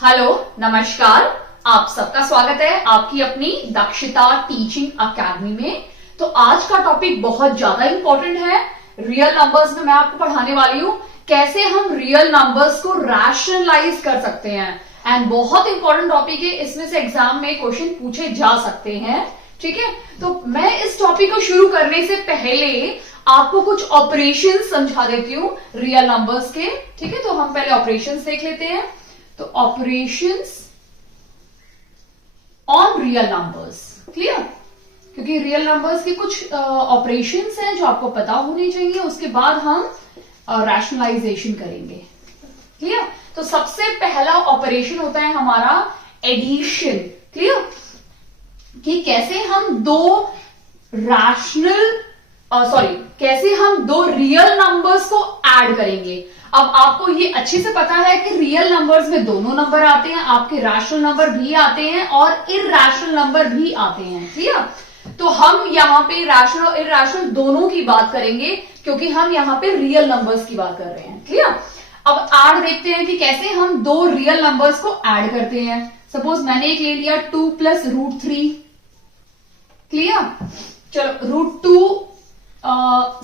Hello, नमस्कार। आप सबका स्वागत है आपकी अपनी दक्षता टीचिंग अकेडमी में। तो आज का टॉपिक बहुत ज्यादा इंपॉर्टेंट है। रियल नंबर्स में मैं आपको पढ़ाने वाली हूं कैसे हम रियल नंबर्स को रैशनलाइज कर सकते हैं। एंड बहुत इंपॉर्टेंट टॉपिक है, इसमें से एग्जाम में क्वेश्चन पूछे जा सकते हैं। ठीक है, तो मैं इस टॉपिक को शुरू करने से पहले आपको कुछ ऑपरेशन समझा देती हूँ रियल नंबर्स के। ठीक है, तो हम पहले ऑपरेशंस देख लेते हैं। तो operations on real numbers, clear? क्योंकि रियल नंबर्स के कुछ ऑपरेशंस हैं जो आपको पता होने चाहिए, उसके बाद हम रैशनलाइजेशन करेंगे। क्लियर? तो सबसे पहला ऑपरेशन होता है हमारा एडिशन। क्लियर? कि कैसे हम दो कैसे हम दो रियल नंबर्स को ऐड करेंगे। अब आपको ये अच्छे से पता है कि रियल नंबर्स में दोनों नंबर आते हैं, आपके रैशनल नंबर भी आते हैं और इरैशनल नंबर भी आते हैं। क्लियर? तो हम यहाँ पे रैशनल और इरैशनल दोनों की बात करेंगे क्योंकि हम यहाँ पे रियल नंबर्स की बात कर रहे हैं। क्लियर? अब ऐड देखते हैं कि कैसे हम दो रियल नंबर्स को ऐड करते हैं। सपोज मैंने एक ले लिया 2 + √3। क्लियर? चलो √2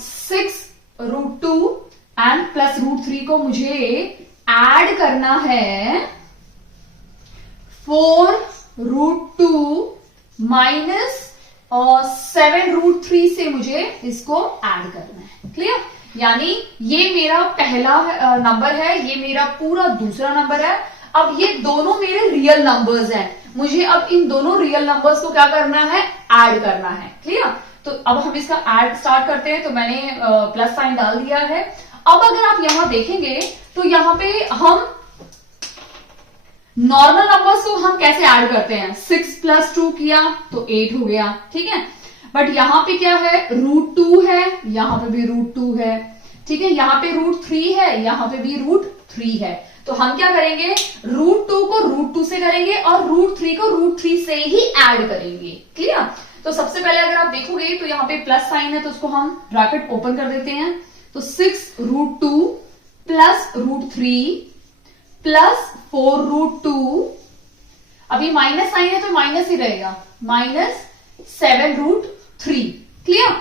6 √2 एंड प्लस √3 को मुझे ऐड करना है 4 √2 माइनस 7 √3 से मुझे इसको ऐड करना है। क्लियर? यानी ये मेरा पहला नंबर है, ये मेरा पूरा दूसरा नंबर है। अब ये दोनों मेरे रियल नंबर्स हैं, मुझे अब इन दोनों रियल नंबर्स को क्या करना है, ऐड करना है। क्लियर? तो अब हम इसका ऐड स्टार्ट करते हैं। तो मैंने प्लस साइन डाल दिया है। अब अगर आप यहां देखेंगे तो यहां पे हम नॉर्मल नंबर्स को हम कैसे ऐड करते हैं, 6 + 2 किया तो 8 हो गया। ठीक है, बट यहां पे क्या है, √2 है, यहां पे भी √2 है। ठीक है, यहां पे √3 है, यहां पे भी √3 है। तो हम क्या करेंगे, √2 को √2 से करेंगे और √3 को √3 से ही ऐड करेंगे। क्लियर? तो सबसे पहले अगर आप देखोगे तो यहाँ पे प्लस साइन है, तो उसको हम ब्रैकेट ओपन कर देते हैं। तो 6 √2 प्लस √3 प्लस 4 √2, अभी माइनस साइन है तो माइनस ही रहेगा, माइनस 7 √3। क्लियर?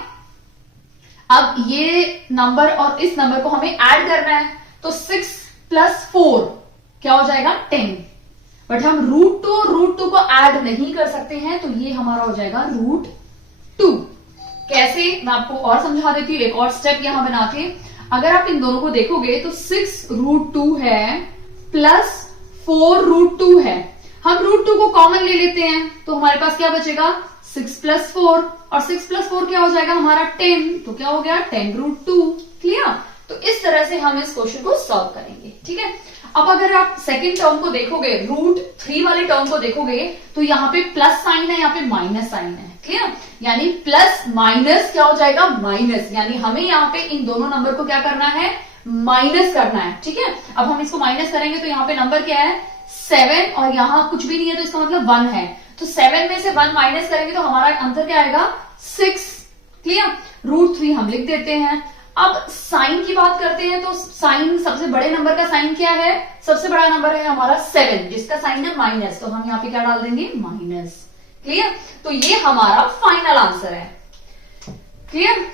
अब ये नंबर और इस नंबर को हमें ऐड करना है। तो 6 + 4 क्या हो जाएगा, 10। बट हम √2 और √2 को ऐड नहीं कर सकते हैं, तो ये हमारा हो जाएगा √2। कैसे, मैं आपको और समझा देती हूँ एक और स्टेप यहां बना के। अगर आप इन दोनों को देखोगे तो 6 √2 है प्लस 4 √2 है। हम √2 को कॉमन ले लेते हैं तो हमारे पास क्या बचेगा, 6 + 4, और 6 + 4 क्या हो जाएगा हमारा 10। तो क्या हो गया, 10 √2। क्लियर? तो इस तरह से हम इस क्वेश्चन को सॉल्व करेंगे। ठीक है, अब अगर आप सेकेंड टर्म को देखोगे, √3 वाले टर्म को देखोगे तो यहाँ पे प्लस साइन है, यहाँ पे माइनस साइन है। क्लियर? यानी प्लस माइनस क्या हो जाएगा, माइनस। यानी हमें यहाँ पे इन दोनों नंबर को क्या करना है, माइनस करना है। ठीक है, अब हम इसको माइनस करेंगे तो यहाँ पे नंबर क्या है, 7, और यहाँ कुछ भी नहीं है तो इसका मतलब 1 है। तो 7 में से 1 माइनस करेंगे तो हमारा आंसर क्या आएगा, 6। क्लियर? √3 हम लिख देते हैं। अब साइन की बात करते हैं तो साइन, सबसे बड़े नंबर का साइन क्या है, सबसे बड़ा नंबर है हमारा 7, जिसका साइन है माइनस, तो हम यहाँ पे क्या डाल देंगे, माइनस। क्लियर? तो ये हमारा फाइनल आंसर है। क्लियर?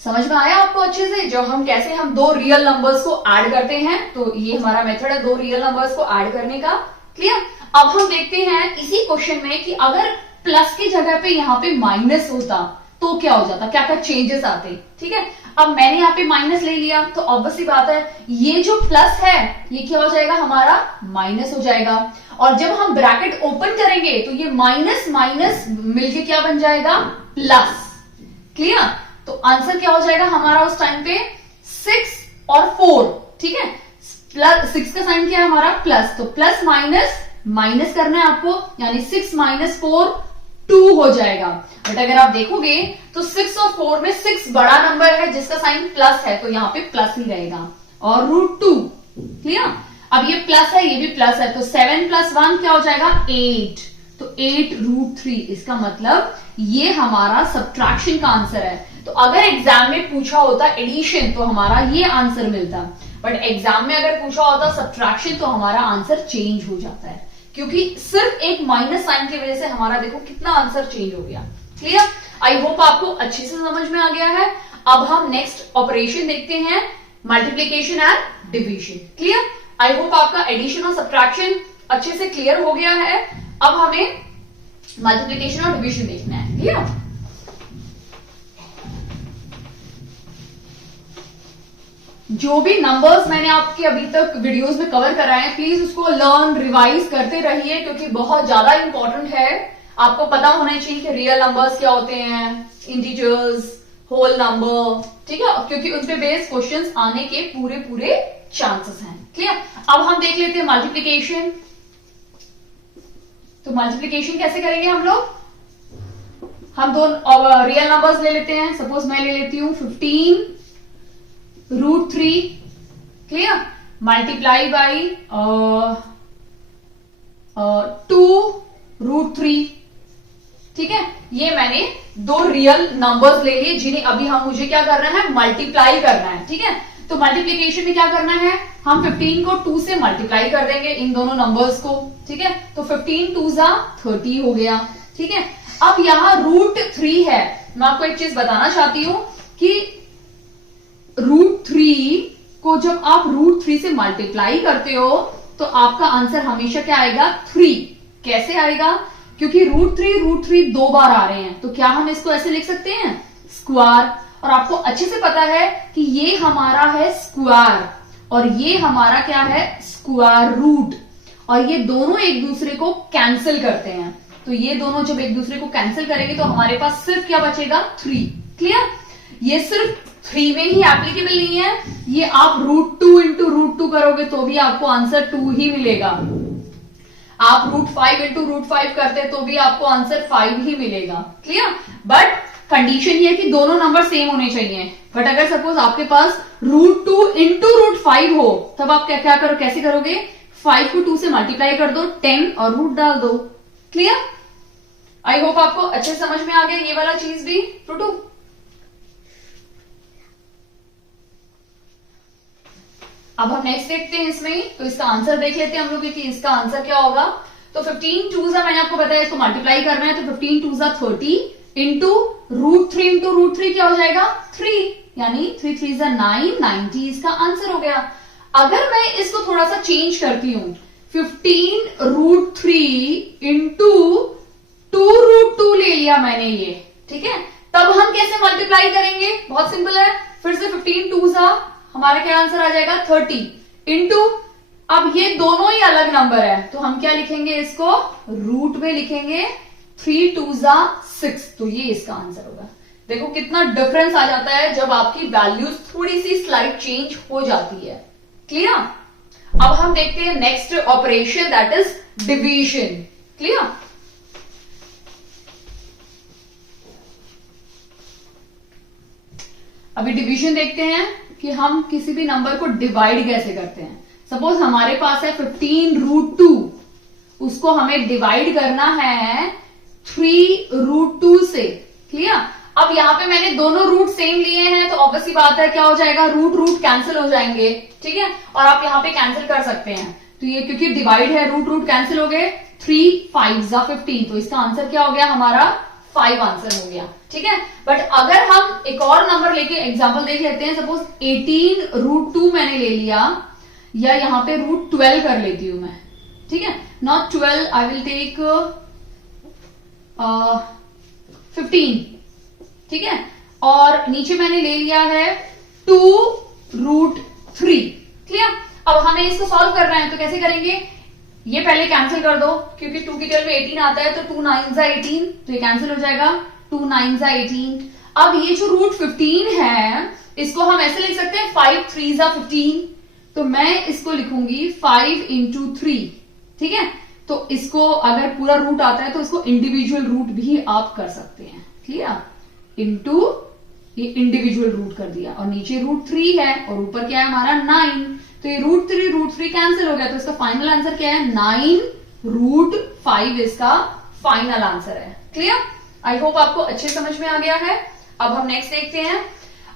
समझ में आया आपको अच्छे से, जो हम कैसे हम दो रियल नंबर्स को ऐड करते हैं। तो ये हमारा मेथड है दो रियल नंबर्स को ऐड करने का। क्लियर? अब हम देखते हैं इसी क्वेश्चन में कि अगर प्लस की जगह पे यहाँ पे माइनस होता तो क्या हो जाता, क्या क्या चेंजेस आते। ठीक है, अब मैंने यहाँ पे माइनस ले लिया तो ऑब्वियसली बात है ये जो प्लस है ये क्या हो जाएगा, हमारा माइनस हो जाएगा। और जब हम ब्रैकेट ओपन करेंगे तो ये माइनस माइनस मिलके क्या बन जाएगा, प्लस। क्लियर? तो आंसर क्या हो जाएगा हमारा उस टाइम पे, 6 और 4। ठीक है, प्लस 6 का साइन क्या है हमारा, प्लस। तो प्लस माइनस माइनस करना है आपको, यानी 6 - 4 2 हो जाएगा। बट अगर आप देखोगे तो 6 और 4 में 6 बड़ा नंबर है जिसका साइन प्लस है, तो यहाँ पे प्लस ही रहेगा, और √2। क्लियर? अब ये प्लस है, ये भी प्लस है, तो 7 + 1 क्या हो जाएगा, 8। तो 8 √3, इसका मतलब ये हमारा सब्ट्रैक्शन का आंसर है। तो अगर एग्जाम में पूछा होता एडिशन तो हमारा ये आंसर मिलता। बट एग्जाम में अगर पूछा होता सब्ट्रैक्शन तो हमारा आंसर चेंज हो जाता है, क्योंकि सिर्फ एक माइनस साइन की वजह से हमारा देखो कितना आंसर चेंज हो गया। क्लियर? आई होप आपको अच्छे से समझ में आ गया है। अब हम नेक्स्ट ऑपरेशन देखते हैं, multiplication and division. Clear? I hope आपका एडिशन और सब्ट्रैक्शन अच्छे से क्लियर हो गया है। अब हमें मल्टीप्लीकेशन और डिवीजन देखना है। क्लियर? जो भी नंबर्स मैंने आपके अभी तक वीडियोस में कवर कराए हैं, प्लीज उसको लर्न रिवाइज करते रहिए, क्योंकि बहुत ज्यादा इंपॉर्टेंट है। आपको पता होना चाहिए कि रियल नंबर्स क्या होते हैं, इंटीजर्स, होल नंबर, ठीक है, क्योंकि उन पे बेस्ड क्वेश्चंस आने के पूरे पूरे चांसेस हैं। क्लियर? अब हम देख लेते हैं मल्टीप्लीकेशन। तो मल्टीप्लीकेशन कैसे करेंगे हम लोग? हम दो रियल नंबर्स ले लेते हैं। सपोज मैं ले लेती हूं 15√3, क्लियर, मल्टीप्लाई बाई 2√3। ठीक है, ये मैंने दो रियल नंबर्स ले लिए जिन्हें अभी मुझे क्या करना है, मल्टीप्लाई करना है। ठीक है, तो मल्टीप्लीकेशन में क्या करना है, हम 15 को 2 से मल्टीप्लाई कर देंगे इन दोनों नंबर्स को। ठीक है, तो 15 2 30 हो गया। ठीक है, अब यहां √3 है। मैं आपको एक चीज बताना चाहती हूं कि √3 को जब आप √3 से मल्टीप्लाई करते हो तो आपका आंसर हमेशा क्या आएगा, 3। कैसे आएगा? क्योंकि √3 दो बार आ रहे हैं, तो क्या हम इसको ऐसे लिख सकते हैं, स्क्वायर। और आपको अच्छे से पता है कि ये हमारा है स्क्वायर और ये हमारा क्या है, स्क्वायर रूट, और ये दोनों एक दूसरे को कैंसिल करते हैं। तो ये दोनों जब एक दूसरे को कैंसिल करेंगे तो हमारे पास सिर्फ क्या बचेगा, 3। क्लियर? ये सिर्फ 3 में ही एप्लीकेबल नहीं है, ये आप √2 इंटू √2 करोगे तो भी आपको आंसर 2 ही मिलेगा। आप √5 इंटू √5 करते तो भी आपको आंसर 5 ही मिलेगा। क्लियर? बट कंडीशन ये है कि दोनों नंबर सेम होने चाहिए। बट अगर सपोज आपके पास √2 इंटू √5 हो, तब आप क्या करो, कैसे करोगे, 5 को 2 से मल्टीप्लाई कर दो, 10 और रूट डाल दो। क्लियर? आई होप आपको अच्छे समझ में आ गया ये वाला चीज भी। टूटू, अब हम नेक्स्ट देखते हैं इसमें, तो इसका आंसर देख लेते हैं हम लोग कि इसका आंसर क्या होगा। तो 15 2 मैंने आपको बताया इसको मल्टीप्लाई करना है, तो 15 2 30 इंटू √3 क्या हो जाएगा, 3, यानी 3 3 9, 90 इसका आंसर हो गया। अगर मैं इसको थोड़ा सा चेंज करती हूं, 15√3 इंटू 2√2 ले लिया मैंने ये, ठीक है, तब हम कैसे मल्टीप्लाई करेंगे, बहुत सिंपल है। फिर से 15 2 हमारा क्या आंसर आ जाएगा, 30 इंटू, अब ये दोनों ही अलग नंबर है तो हम क्या लिखेंगे, इसको रूट में लिखेंगे, 3 2 6, तो ये इसका आंसर होगा। देखो कितना डिफरेंस आ जाता है जब आपकी वैल्यूज थोड़ी सी स्लाइड चेंज हो जाती है। क्लियर? अब हम देखते हैं next operation, that is division. Clear? अभी डिवीजन देखते हैं कि हम किसी भी नंबर को डिवाइड कैसे करते हैं। सपोज हमारे पास है 15√2, उसको हमें डिवाइड करना है 3√2 से। क्लियर? अब यहां पे मैंने दोनों रूट सेम लिए हैं तो ऑब्वियसली बात है क्या हो जाएगा, रूट कैंसिल हो जाएंगे। ठीक है, और आप यहां पे कैंसिल कर सकते हैं, तो ये क्योंकि डिवाइड है, रूट कैंसिल हो गए, 3 5 15, तो इसका आंसर क्या हो गया, हमारा 5 आंसर हो गया। ठीक है, बट अगर हम एक और नंबर लेके एग्जांपल देख लेते हैं, सपोज 18√2 मैंने ले लिया, या यहां पे √12 कर लेती हूं मैं। ठीक है, नॉट 12, आई विल टेक 15। ठीक है, और नीचे मैंने ले लिया है 2√3। क्लियर? अब हमें इसको सॉल्व करना है तो कैसे करेंगे, ये पहले कैंसिल कर दो, क्योंकि 2 की जगह में 18 आता है, तो 2 9 18, तो ये कैंसिल हो जाएगा, 2 9 18। अब ये जो √15 है इसको हम ऐसे लिख सकते हैं 5 3 15, तो मैं इसको लिखूंगी 5 इंटू 3। ठीक है, तो इसको अगर पूरा रूट आता है तो इसको इंडिविजुअल रूट भी आप कर सकते हैं। क्लियर? इंटू ये इंडिविजुअल रूट कर दिया, और नीचे √3 है और ऊपर क्या है हमारा 9, तो ये √3 कैंसिल हो गया, तो इसका फाइनल आंसर क्या है, 9√5 इसका फाइनल आंसर है। क्लियर? आई होप आपको अच्छे समझ में आ गया है। अब हम नेक्स्ट देखते हैं।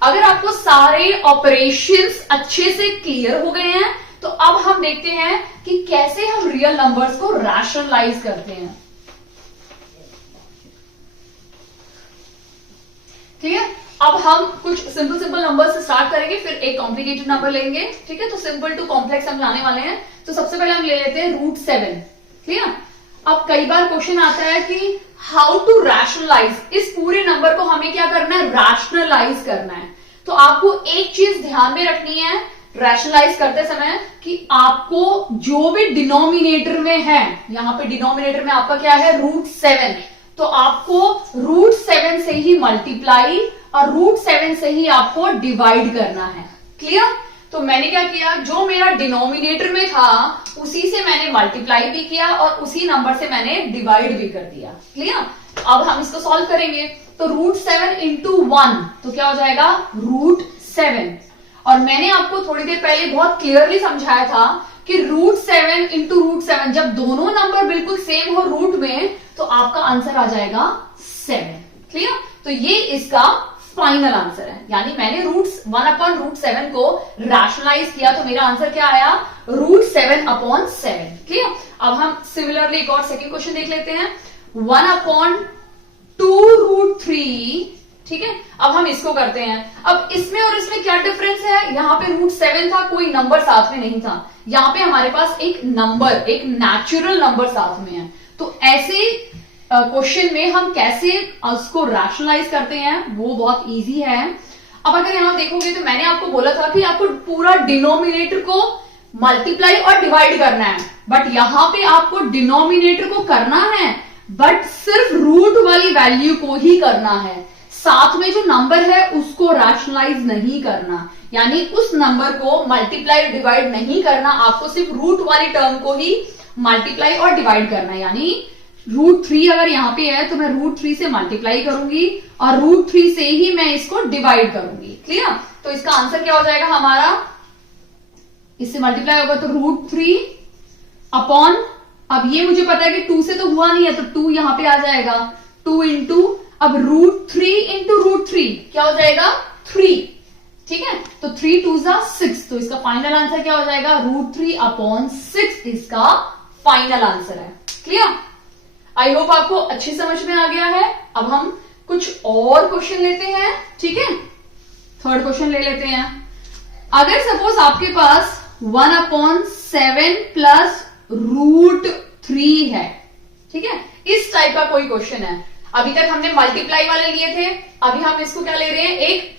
अगर आपको सारे ऑपरेशंस अच्छे से क्लियर हो गए हैं तो अब हम देखते हैं कि कैसे हम रियल नंबर्स को रैशनलाइज करते हैं। क्लियर? अब हम कुछ सिंपल सिंपल नंबर से स्टार्ट करेंगे, फिर एक कॉम्प्लिकेटेड नंबर लेंगे। ठीक है, तो सिंपल टू कॉम्प्लेक्स हम लाने वाले हैं। तो सबसे पहले हम ले लेते हैं √7। क्लियर? अब कई बार क्वेश्चन आता है कि हाउ टू रैशनलाइज, इस पूरे नंबर को हमें क्या करना है, रैशनलाइज करना है। तो आपको एक चीज ध्यान में रखनी है रैशनलाइज करते समय कि आपको जो भी डिनोमिनेटर में है, यहां पे डिनोमिनेटर में आपका क्या है, √7, तो आपको √7 से ही मल्टीप्लाई और √7 से ही आपको डिवाइड करना है। क्लियर? तो मैंने क्या किया, जो मेरा डिनोमिनेटर में था उसी से मैंने मल्टीप्लाई भी किया और उसी नंबर से मैंने डिवाइड भी कर दिया। क्लियर? अब हम इसको सॉल्व करेंगे। तो √7 into 1 तो क्या हो जाएगा, √7। और मैंने आपको थोड़ी देर पहले बहुत क्लियरली समझाया था कि √7 into √7 जब दोनों नंबर बिल्कुल सेम हो रूट में तो आपका आंसर आ जाएगा 7। क्लियर? तो ये इसका फाइनल आंसर है। यानी मैंने √1/√7 को रैशनलाइज किया तो मेरा आंसर क्या आया, √7/7। क्लियर? अब हम सिमिलरली एक और सेकंड क्वेश्चन देख लेते हैं, 1/2√3। ठीक है, अब हम इसको करते हैं। अब इसमें और इसमें क्या डिफरेंस है, यहां पे √7 था, कोई नंबर साथ में नहीं था। यहां पे हमारे पास एक नंबर, एक नेचुरल नंबर साथ में है। तो ऐसे क्वेश्चन में हम कैसे उसको रैशनलाइज करते हैं वो बहुत इजी है। अब अगर यहां देखोगे तो मैंने आपको बोला था कि आपको पूरा डिनोमिनेटर को मल्टीप्लाई और डिवाइड करना है, बट यहां पे आपको डिनोमिनेटर को करना है बट सिर्फ रूट वाली वैल्यू को ही करना है, साथ में जो नंबर है उसको रैशनलाइज नहीं करना। यानी उस नंबर को मल्टीप्लाई और डिवाइड नहीं करना, आपको सिर्फ रूट वाली टर्म को ही मल्टीप्लाई और डिवाइड करना है। यानी √3 अगर यहां पे है तो मैं √3 से मल्टीप्लाई करूंगी और √3 से ही मैं इसको डिवाइड करूंगी। क्लियर? तो इसका आंसर क्या हो जाएगा हमारा, इससे मल्टीप्लाई होगा तो √3 अपॉन, अब ये मुझे पता है कि 2 से तो हुआ नहीं है तो 2 यहां पे आ जाएगा, 2 इंटू, अब √3 इंटू √3 क्या हो जाएगा, 3। ठीक है, तो 3 2 6, तो इसका फाइनल आंसर क्या हो जाएगा, √3/6 इसका फाइनल आंसर है। क्लियर? आई होप आपको अच्छी समझ में आ गया है। अब हम कुछ और क्वेश्चन लेते हैं। ठीक है, थर्ड क्वेश्चन ले लेते हैं। अगर सपोज आपके पास 1/7 प्लस √3 है, ठीक है, इस टाइप का कोई क्वेश्चन है। अभी तक हमने मल्टीप्लाई वाले लिए थे, अभी हम इसको क्या ले रहे हैं, एक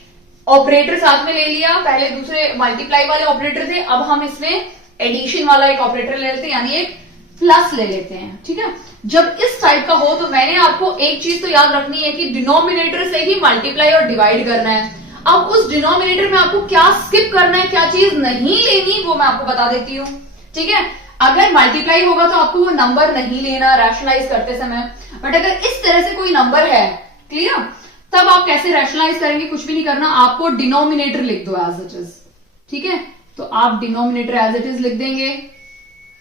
ऑपरेटर साथ में ले लिया। पहले दूसरे मल्टीप्लाई वाले ऑपरेटर थे, अब हम इसमें एडिशन वाला एक ऑपरेटर ले लेते हैं, यानी एक प्लस ले लेते हैं। ठीक है, जब इस टाइप का हो तो मैंने आपको एक चीज तो याद रखनी है कि डिनोमिनेटर से ही मल्टीप्लाई और डिवाइड करना है। अब उस डिनोमिनेटर में आपको क्या स्किप करना है, क्या चीज नहीं लेनी, वो मैं आपको बता देती हूँ। ठीक है, अगर मल्टीप्लाई होगा तो आपको वो नंबर नहीं लेना रैशनलाइज करते समय, बट अगर इस तरह से कोई नंबर है, क्लियर, तब आप कैसे रैशनलाइज करेंगे, कुछ भी नहीं करना, आपको डिनोमिनेटर लिख दो एज इट इज। ठीक है, तो आप डिनोमिनेटर एज इट इज लिख देंगे।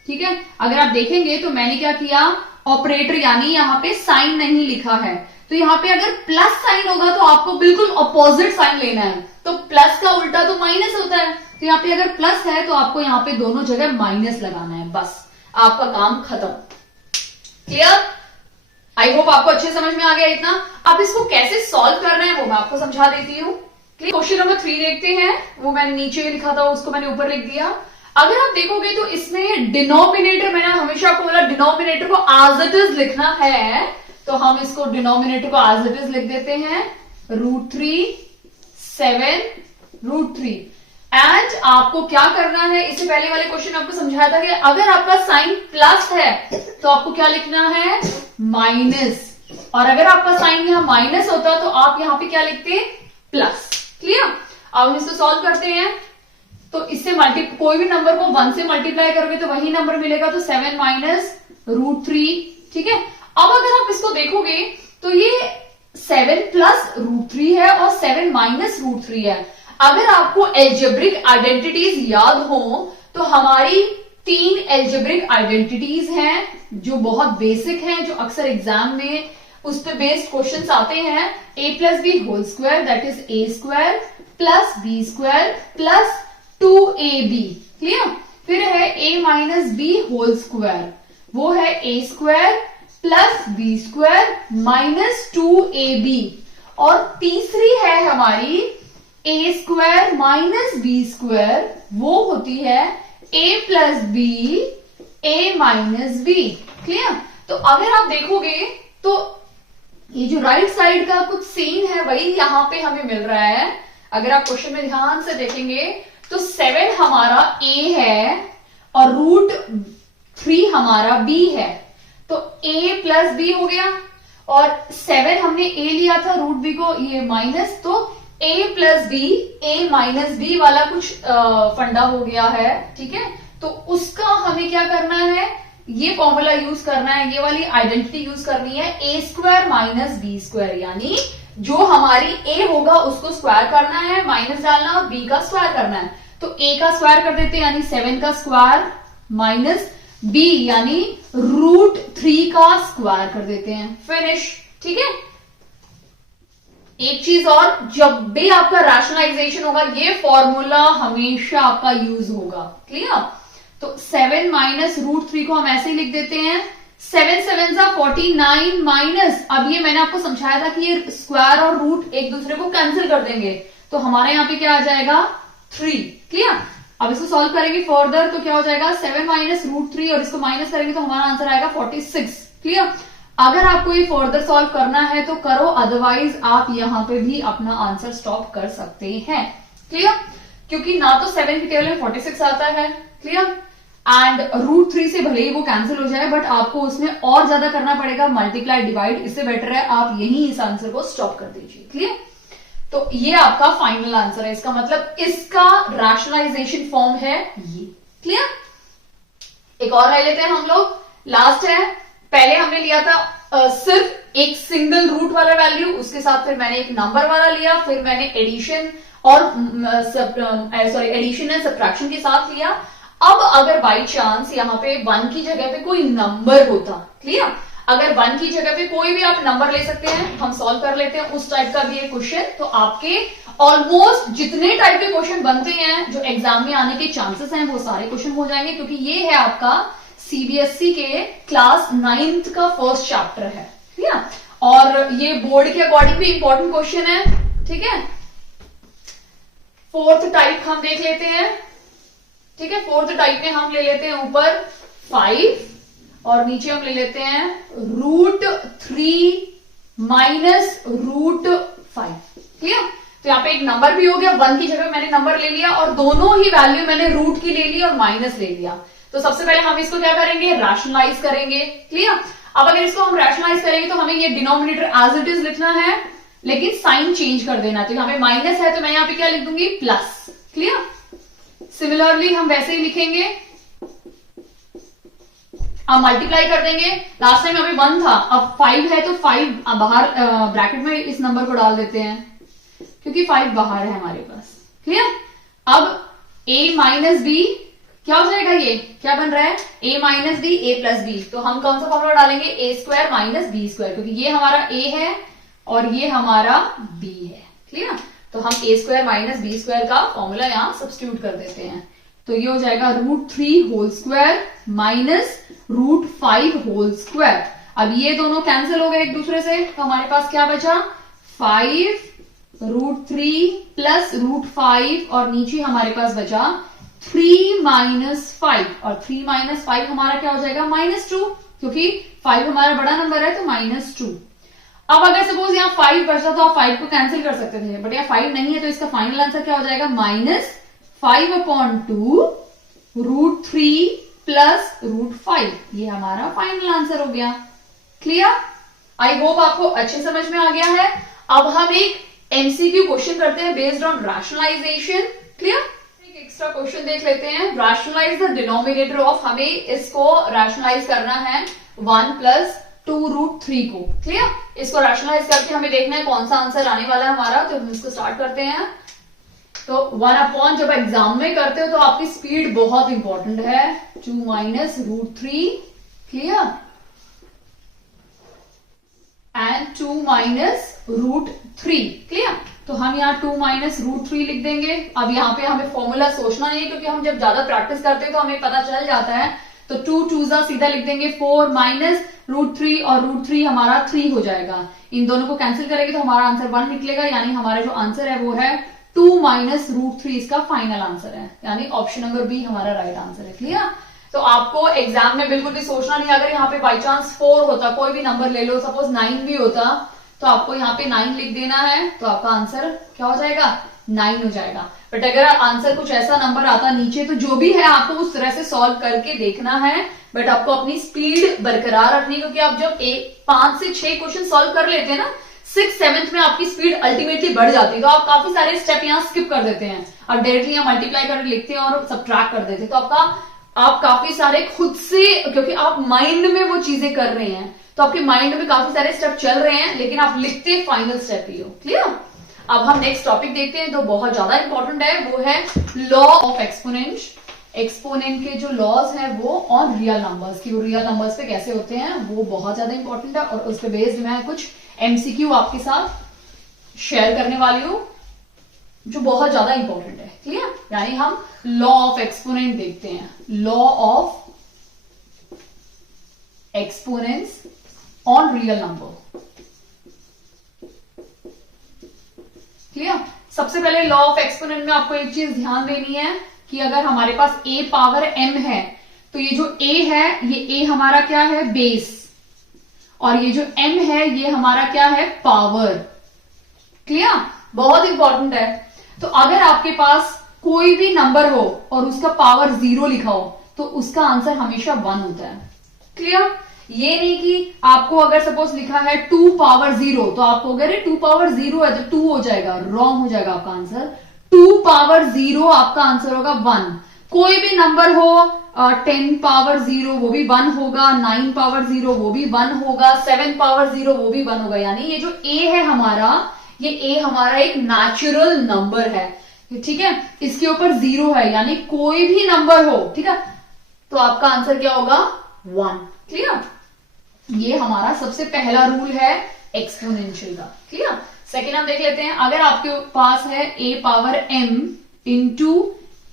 ठीक है, अगर आप देखेंगे तो मैंने क्या किया, ऑपरेटर यानी यहां पे साइन नहीं लिखा है, तो यहां पे अगर प्लस साइन होगा तो आपको बिल्कुल अपोजिट साइन लेना है। तो प्लस का उल्टा तो माइनस होता है, तो यहाँ पे अगर प्लस है तो आपको यहाँ पे दोनों जगह माइनस लगाना है, बस आपका काम खत्म। क्लियर? आई होप आपको अच्छे समझ में आ गया इतना। अब इसको कैसे सॉल्व करना है वो मैं आपको समझा देती हूँ। क्वेश्चन नंबर 3 देखते हैं, वो मैंने नीचे लिखा था उसको मैंने ऊपर लिख दिया। अगर आप देखोगे तो इसमें डिनोमिनेटर, मैंने हमेशा आपको बोला डिनोमिनेटर को एज इट इज लिखना है, तो हम इसको डिनोमिनेटर को एज इट इज लिख देते हैं, √3 7 √3। एंड आपको क्या करना है, इससे पहले वाले क्वेश्चन आपको समझाया था कि अगर आपका साइन प्लस है तो आपको क्या लिखना है, माइनस, और अगर आपका साइन यहां माइनस होता तो आप यहां पे क्या लिखते, प्लस। क्लियर? अब हम इसको सॉल्व करते हैं। तो इससे कोई भी नंबर को 1 से मल्टीप्लाई करोगे तो वही नंबर मिलेगा, तो 7 माइनस √3। ठीक है, अब अगर आप इसको देखोगे तो ये 7 प्लस √3 है और 7 माइनस √3 है। अगर आपको एल्जेब्रिक आइडेंटिटीज याद हो तो हमारी 3 एल्जेब्रिक आइडेंटिटीज हैं जो बहुत बेसिक हैं, जो अक्सर एग्जाम में उस पर बेस्ड क्वेश्चंस आते हैं। a + b whole square that is a² plus b square plus 2ab। Clear? फिर है a minus b whole square, वो है a square plus b square minus 2ab। और तीसरी है हमारी a square minus b square, वो होती है a plus b a minus b. Clear? तो अगर आप देखोगे तो ये जो राइट साइड का कुछ सीन है वही यहां पे हमें मिल रहा है। अगर आप क्वेश्चन में ध्यान से देखेंगे तो 7 हमारा a है और रूट 3 हमारा b है, तो a प्लस b हो गया। और 7 हमने a लिया था रूट b को, ये माइनस, तो a plus b a minus b वाला कुछ फंडा हो गया है। ठीक है, तो उसका हमें क्या करना है, ये फॉर्मूला यूज करना है, ये वाली आइडेंटिटी यूज करनी है, a square minus b square, यानी जो हमारी a होगा उसको स्क्वायर करना है, माइनस डालना और b का स्क्वायर करना है। तो a का स्क्वायर कर देते हैं यानी 7 का स्क्वायर माइनस b यानी रूट 3 का स्क्वायर कर देते हैं। फिनिश। ठीक है, एक चीज और, जब भी आपका रैशनलाइजेशन होगा ये फॉर्मूला हमेशा आपका यूज होगा। क्लियर? तो 7 माइनस रूट 3 को हम ऐसे ही लिख देते हैं, 7 7 जा 49 माइनस, अब ये मैंने आपको समझाया था कि ये स्क्वायर और रूट एक दूसरे को कैंसिल कर देंगे, तो हमारे यहाँ पे क्या आ जाएगा 3। क्लियर? अब इसको सॉल्व करेंगे फर्दर तो क्या हो जाएगा 7 माइनस रूट 3 और इसको माइनस करेंगे तो हमारा आंसर आएगा 46। क्लियर? अगर आपको ये फर्दर सॉल्व करना है तो करो, अदरवाइज आप यहां पे भी अपना आंसर स्टॉप कर सकते हैं। क्लियर? क्योंकि ना तो 7 की टेबल में 46 आता है। क्लियर? एंड रूट 3 से भले ही वो कैंसिल हो जाए बट आपको उसमें और ज्यादा करना पड़ेगा, मल्टीप्लाई डिवाइड, इससे बेटर है आप यही इस आंसर को स्टॉप कर दीजिए। क्लियर? तो ये आपका फाइनल आंसर है, इसका मतलब इसका रैशनलाइजेशन फॉर्म है ये। क्लियर? एक और ले लेते हैं हम लोग, लास्ट है। पहले हमने लिया था सिर्फ एक सिंगल रूट वाला वैल्यू, उसके साथ फिर मैंने एक नंबर वाला लिया, फिर मैंने एडिशन और एडिशन एंड सब्ट्रैक्शन के साथ लिया। अब अगर बाई चांस यहाँ पे 1 की जगह पे कोई नंबर होता, क्लियर, अगर 1 की जगह पे कोई भी आप नंबर ले सकते हैं, हम सॉल्व कर लेते हैं उस टाइप का भी एक क्वेश्चन। तो आपके ऑलमोस्ट जितने टाइप के क्वेश्चन बनते हैं जो एग्जाम में आने के चांसेस हैं वो सारे क्वेश्चन हो जाएंगे, क्योंकि ये है आपका सीबीएसई के क्लास 9th का फर्स्ट चैप्टर है। ठीक है, और ये बोर्ड के अकॉर्डिंग भी इंपॉर्टेंट क्वेश्चन है। ठीक है, फोर्थ टाइप हम देख लेते हैं। ठीक है, फोर्थ टाइप में हम ले लेते हैं ऊपर 5 और नीचे हम ले लेते हैं रूट 3 माइनस रूट 5। क्लियर? तो यहाँ पे एक नंबर भी हो गया, 1 की जगह मैंने नंबर ले लिया और दोनों ही वैल्यू मैंने रूट की ले ली और माइनस ले लिया। तो सबसे पहले हम इसको क्या करेंगे, रैशनलाइज करेंगे। क्लियर? अब अगर इसको हम रैशनलाइज करेंगे तो हमें ये डिनोमिनेटर एज इट इज लिखना है, लेकिन साइन चेंज कर देना। तो यहाँ पे माइनस है तो मैं यहाँ पे क्या लिख दूंगी, प्लस। क्लियर? सिमिलरली हम वैसे ही लिखेंगे, अब मल्टीप्लाई कर देंगे। लास्ट टाइम अभी 1 था, अब 5 है तो 5 बाहर ब्रैकेट में इस नंबर को डाल देते हैं क्योंकि 5 बाहर है हमारे पास। क्लियर? अब a माइनस बी क्या हो जाएगा, ये क्या बन रहा है, a minus b a plus b. तो हम कौन सा फॉर्मूला डालेंगे, a square minus b square, क्योंकि ये हमारा a है और ये हमारा b है। क्लियर? तो हम a square minus b square का फॉर्मूला यहां सब्स्टिट्यूट कर देते हैं। तो ये हो जाएगा root 3 whole square minus root 5 whole square. अब ये दोनों कैंसिल हो गए एक दूसरे से, तो हमारे पास क्या बचा, 5 रूट 3 प्लस रूट 5 और नीचे हमारे पास बचा 3 माइनस 5 और 3 माइनस 5 हमारा क्या हो जाएगा, -2, क्योंकि 5 हमारा बड़ा नंबर है तो -2। अब अगर सपोज यहाँ 5 बचता तो आप 5 को कैंसिल कर सकते थे, बट यहाँ 5 नहीं है तो इसका फाइनल आंसर क्या हो जाएगा, -5/2 रूट 3 प्लस रूट 5। ये हमारा फाइनल आंसर हो गया। क्लियर? आई होप आपको अच्छे समझ में आ गया है। अब हम एक एमसीक्यू क्वेश्चन करते हैं बेस्ड ऑन रैशनलाइजेशन। क्लियर? एक एक्स्ट्रा क्वेश्चन देख लेते हैं, रैशनलाइज द डिनोमिनेटर ऑफ, हमें इसको रैशनलाइज करना है 1 प्लस 2 रूट 3 को। क्लियर? इसको रैशनलाइज करके हमें देखना है कौन सा आंसर आने वाला है हमारा। तो हम इसको स्टार्ट करते हैं। तो 1/, जब एग्जाम में करते हो तो आपकी स्पीड बहुत इंपॉर्टेंट है। 2 minus root 3, clear, and 2 minus root 3, clear. तो हम यहाँ 2 माइनस रूट 3 लिख देंगे। अब यहाँ पे हमें फॉर्मूला सोचना नहीं है, क्योंकि हम जब ज्यादा प्रैक्टिस करते हैं तो हमें पता चल जाता है। तो 2 2 सीधा लिख देंगे 4 माइनस रूट 3, और रूट 3 हमारा 3 हो जाएगा। इन दोनों को कैंसिल करेंगे तो हमारा आंसर 1 निकलेगा, यानी हमारा जो आंसर है वो है 2 माइनस रूट 3 इसका फाइनल आंसर है, यानी ऑप्शन नंबर बी हमारा राइट आंसर है। क्लियर? तो आपको एग्जाम में बिल्कुल भी सोचना नहीं। अगर यहाँ पे बाई चांस 4 होता, कोई भी नंबर ले लो, सपोज 9 भी होता, तो आपको यहाँ पे 9 लिख देना है, तो आपका आंसर क्या हो जाएगा? 9 हो जाएगा। बट अगर आंसर कुछ ऐसा नंबर आता नीचे, तो जो भी है आपको उस तरह से सॉल्व करके देखना है, बट आपको अपनी स्पीड बरकरार रखनी है, क्योंकि आप जब 5 से 6 क्वेश्चन सॉल्व कर लेते हैं ना, 6th 7th में आपकी स्पीड अल्टीमेटली बढ़ जाती है। तो आप काफी सारे स्टेप यहाँ स्किप कर देते हैं, आप डायरेक्टली यहाँ मल्टीप्लाई कर लिखते हैं और सब्ट्रैक्ट कर देते हैं। तो आप काफी सारे खुद से, क्योंकि आप माइंड में वो चीजें कर रहे हैं, तो आपके माइंड में काफी सारे स्टेप चल रहे हैं, लेकिन आप लिखते फाइनल स्टेप ही हो। क्लियर? अब हम नेक्स्ट टॉपिक देखते हैं, तो बहुत ज्यादा इंपॉर्टेंट है, वो है लॉ ऑफ एक्सपोनेंट। एक्सपोनेंट के जो लॉज है वो ऑन रियल नंबर्स की, वो रियल नंबर्स पे कैसे होते हैं, वो बहुत ज्यादा इंपॉर्टेंट है, और उस पर बेस्ड मैं कुछ एमसीक्यू आपके साथ शेयर करने वाली हूं, जो बहुत ज्यादा इंपॉर्टेंट है। क्लियर? यानी हम लॉ ऑफ एक्सपोनेंट देखते हैं, law of exponents on real number. Clear? सबसे पहले लॉ ऑफ एक्सपोनेंट में आपको एक चीज ध्यान देनी है कि अगर हमारे पास a पावर m है, तो ये जो a है, ये a हमारा क्या है? बेस, और ये जो m है ये हमारा क्या है? पावर। क्लियर? बहुत इंपॉर्टेंट है। तो अगर आपके पास कोई भी नंबर हो और उसका पावर 0 लिखा हो, तो उसका आंसर हमेशा 1 होता है। क्लियर? ये नहीं कि आपको अगर सपोज लिखा है 2 पावर 0, तो आपको अगर 2 पावर 0 है तो 2 हो जाएगा, रॉन्ग हो जाएगा आपका आंसर। 2 पावर 0 आपका आंसर होगा 1। कोई भी नंबर हो 10 पावर 0 वो भी 1 होगा, 9 पावर 0 वो भी 1 होगा, 7 पावर 0 वो भी 1 होगा। यानी ये जो a है हमारा, ये a हमारा एक नेचुरल नंबर है, ठीक है, इसके ऊपर 0 है, यानी कोई भी नंबर हो, ठीक है, तो आपका आंसर क्या होगा? 1। क्लियर? ये हमारा सबसे पहला रूल है एक्सपोनेंशियल का। क्लियर? सेकेंड हम देख लेते हैं, अगर आपके पास है a power m into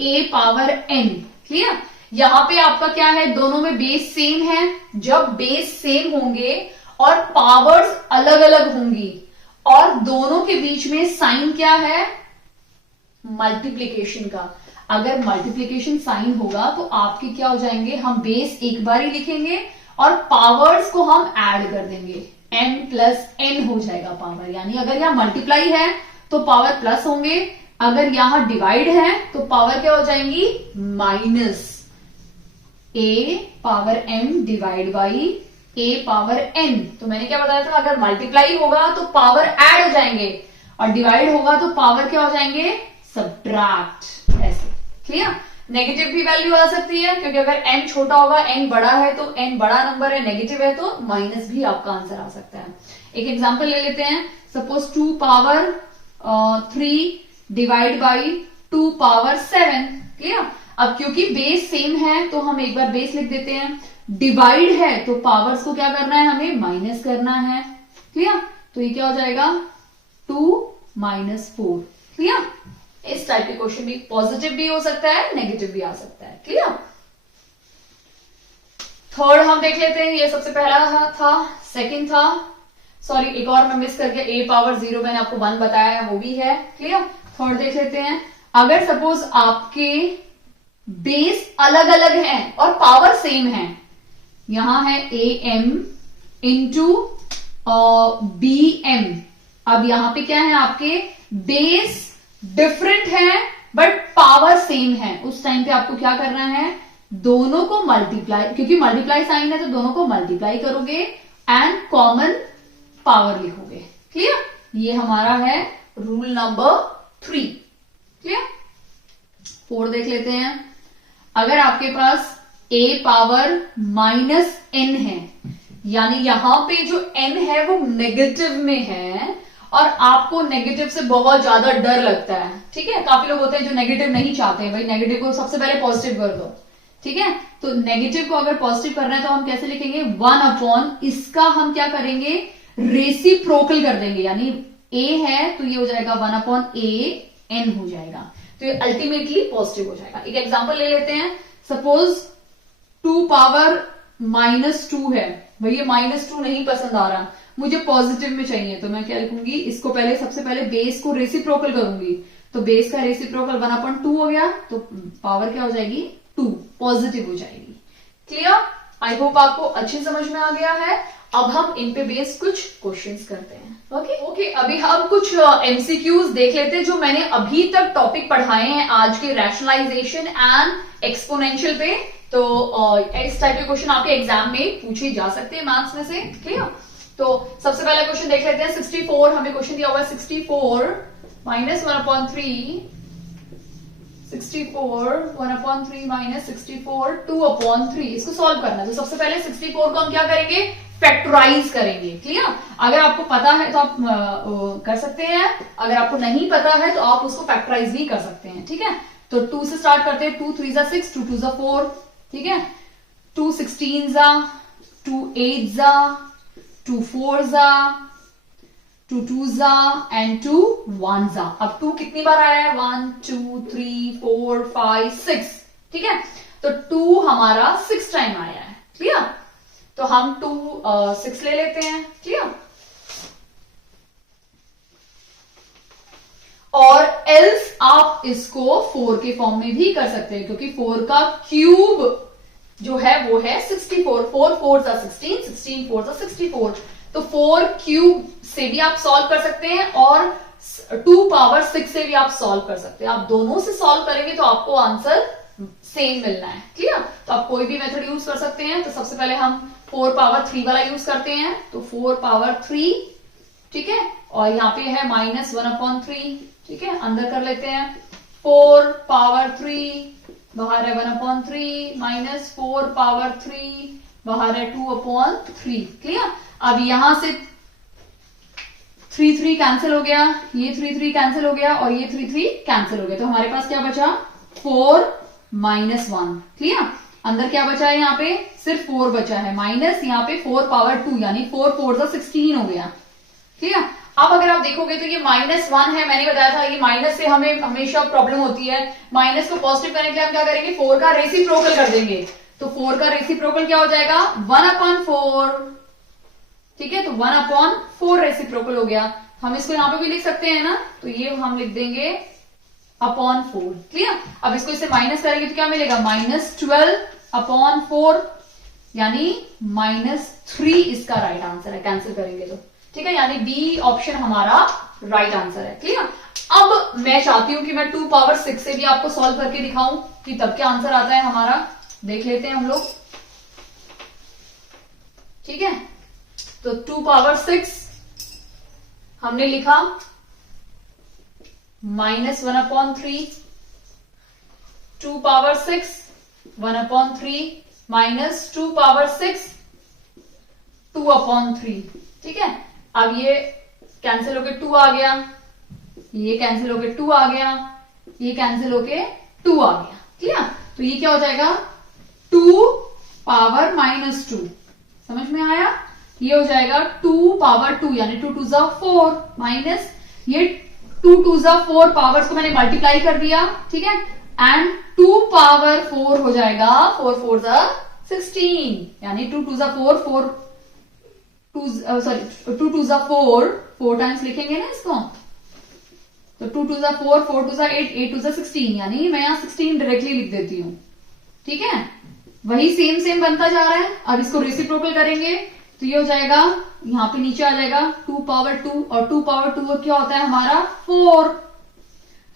a power n। Clear? यहां पे आपका क्या है? दोनों में बेस सेम है। जब बेस सेम होंगे और पावर्स अलग अलग होंगी, और दोनों के बीच में साइन क्या है? मल्टीप्लीकेशन का। अगर मल्टीप्लीकेशन साइन होगा तो आपके क्या हो जाएंगे? हम बेस एक बार ही लिखेंगे और पावर्स को हम ऐड कर देंगे, m प्लस n हो जाएगा पावर। यानी अगर यहां मल्टीप्लाई है तो पावर प्लस होंगे, अगर यहां डिवाइड है तो पावर क्या हो जाएंगी? Minus a power m divide by a power n। तो मैंने क्या बताया था? अगर मल्टीप्लाई होगा तो पावर ऐड हो जाएंगे, और डिवाइड होगा तो पावर क्या हो जाएंगे? सब्ट्रैक्ट। ऐसे। क्लियर? नेगेटिव भी वैल्यू आ सकती है, क्योंकि अगर n छोटा होगा, n बड़ा है तो n बड़ा नंबर है, नेगेटिव है तो माइनस भी आपका आंसर आ सकता है। एक एग्जांपल ले लेते हैं, suppose 2 power 3 divide by 2 power 7। Clear? अब क्योंकि बेस सेम है तो हम एक बार बेस लिख देते हैं, डिवाइड है तो पावर्स को क्या करना है? हमें माइनस करना है। क्लियर? तो ये क्या हो जाएगा? 2 माइनस 4। क्लियर? इस टाइप के क्वेश्चन भी पॉजिटिव भी हो सकता है, नेगेटिव भी आ सकता है। क्लियर? थर्ड हम देख लेते हैं, ये सबसे पहला था। सेकंड था, सॉरी एक और मैं मिस कर गया, a पावर 0 मैंने आपको 1 बताया है, वो भी है। क्लियर? थर्ड देख लेते हैं, अगर सपोज आपके बेस अलग अलग हैं और पावर सेम है, यहां है am इंटू bm। अब यहां पे क्या है? आपके बेस डिफरेंट है बट पावर सेम है। उस टाइम पे आपको क्या करना है? दोनों को मल्टीप्लाई, क्योंकि मल्टीप्लाई साइन है तो दोनों को मल्टीप्लाई करोगे एंड कॉमन पावर लिखोगे। क्लियर? ये हमारा है रूल नंबर 3। क्लियर? 4 देख लेते हैं, अगर आपके पास a पावर माइनस n है, यानी यहां पे जो n है वो नेगेटिव में है, और आपको नेगेटिव से बहुत ज्यादा डर लगता है। ठीक है? काफी लोग होते हैं जो नेगेटिव नहीं चाहते हैं, भाई नेगेटिव को सबसे पहले पॉजिटिव कर दो। ठीक है? तो नेगेटिव को अगर पॉजिटिव करना है तो हम कैसे लिखेंगे? 1 अपॉन, इसका हम क्या करेंगे? रेसिप्रोकल कर देंगे, यानी a है तो ये हो जाएगा 1/a n हो जाएगा, तो ये अल्टीमेटली पॉजिटिव हो जाएगा। एक एग्जांपल ले लेते हैं, सपोज 2 पावर -2 है, भैया -2 नहीं पसंद आ रहा, मुझे पॉजिटिव में चाहिए, तो मैं क्या लिखूंगी, इसको पहले सबसे पहले बेस को रेसिप्रोकल करूंगी, तो बेस का रेसिप्रोकल 1/2 हो गया, तो पावर क्या हो जाएगी 2, पॉजिटिव हो जाएगी। क्लियर? आई होप आपको अच्छी समझ में आ गया है। अब हम इन पे बेस्ड कुछ क्वेश्चंस करते हैं। ओके, अभी हम कुछ एमसीक्यूज देख लेते हैं जो मैंने अभी तक टॉपिक पढ़ाए हैं आज के रैशनलाइजेशन एंड एक्सपोनेंशियल पे। तो इस टाइप के क्वेश्चन आपके एग्जाम में पूछे जा सकते हैं मैथ्स में से। क्लियर? तो सबसे पहला क्वेश्चन देख लेते हैं। 64 हमें क्वेश्चन दिया हुआ है, 64 माइनस 1/3 1/3 माइनस 64 2/3, इसको सॉल्व करना है। तो सबसे पहले 64 को हम क्या करेंगे, फैक्टराइज करेंगे। क्लियर? अगर आपको पता है तो आप कर सकते हैं, अगर आपको नहीं पता है तो आप उसको फैक्टराइज भी कर सकते हैं। ठीक है, तो 2 से स्टार्ट करते हैं। 2 3 6, 2 2 4, ठीक है, 2 16 2 8 2 4 2 2 एंड 2 1। अब 2 कितनी बार आया है, 1 2 3 4 5 6, ठीक है, तो 2 हमारा 6 टाइम आया है। क्लियर? तो हम 2 6 ले लेते हैं। क्लियर? और एल्स आप इसको 4 के फॉर्म में भी कर सकते हैं, क्योंकि 4 का क्यूब जो है वो है 64, 4 4 16, 16 4 64, तो 4 क्यूब से भी आप सॉल्व कर सकते हैं और 2 पावर 6 से भी आप सॉल्व कर सकते हैं। आप दोनों से सॉल्व करेंगे तो आपको आंसर सेम मिलना है। क्लियर? तो आप कोई भी मेथड यूज कर सकते हैं। तो सबसे पहले हम 4 पावर 3 वाला यूज करते हैं, तो 4 पावर 3, ठीक है, और यहाँ पे है माइनस 1/3, ठीक है, अंदर कर लेते हैं। 4 पावर 3 बाहर है 1/3 माइनस 4 पावर 3 बाहर है 2/3। क्लियर? अब यहां से 3 3 कैंसिल हो गया, ये 3 3 कैंसिल हो गया और ये 3 3 कैंसिल हो गया, तो हमारे पास क्या बचा 4 माइनस 1। क्लियर? अंदर क्या बचा है, यहाँ पे सिर्फ 4 बचा है, माइनस यहाँ पे 4 पावर 2 यानी 4 4 16 हो गया। क्लियर? अब अगर आप देखोगे तो ये -1 है, मैंने बताया था ये माइनस से हमें हमेशा प्रॉब्लम होती है। माइनस को पॉजिटिव करने के लिए हम क्या करेंगे, 4 का रेसिप्रोकल कर देंगे, तो 4 का रेसिप्रोकल क्या हो जाएगा 1/4, ठीक है, तो 1/4 रेसिप्रोकल हो गया। हम इसको यहां पे भी लिख सकते हैं ना, तो ये हम लिख देंगे /4। क्लियर? अब इसको इससे माइनस करेंगे तो क्या मिलेगा, -12/4 यानी -3 इसका राइट आंसर है, कैंसिल करेंगे तो, ठीक है, यानी बी ऑप्शन हमारा राइट आंसर है। क्लियर? अब मैं चाहती हूं कि मैं 2 पावर 6 से भी आपको सॉल्व करके दिखाऊं कि तब क्या आंसर आता है हमारा, देख लेते हैं हम लोग। ठीक है, तो 2 पावर 6 हमने लिखा -1/3, 2 पावर 6 1/3 माइनस 2 पावर 6 2/3, ठीक है। अब ये कैंसिल होके 2 आ गया, ये कैंसिल होके 2 आ गया, ये कैंसिल होके 2 आ गया। क्लियर? तो ये क्या हो जाएगा 2 पावर -2, समझ में आया, ये हो जाएगा 2 पावर 2 यानी 2 2 4 माइनस ये 2 2 4 पावर्स को मैंने मल्टीप्लाई कर दिया, ठीक है, एंड 2 पावर 4 हो जाएगा 4 4 16 यानी 2 2 4 4 2 2 4 टाइम्स लिखेंगे ना इसको, तो 2 2 4 4 2 8 8 2 16 यानी मैं यहां 16 डायरेक्टली लिख देती हूं। ठीक है, वही सेम बनता जा रहा है। अब इसको रेसिप्रोकल करेंगे तो ये हो जाएगा, यहां पे नीचे आ जाएगा 2 पावर 2 और 2 पावर 2 क्या होता है हमारा 4,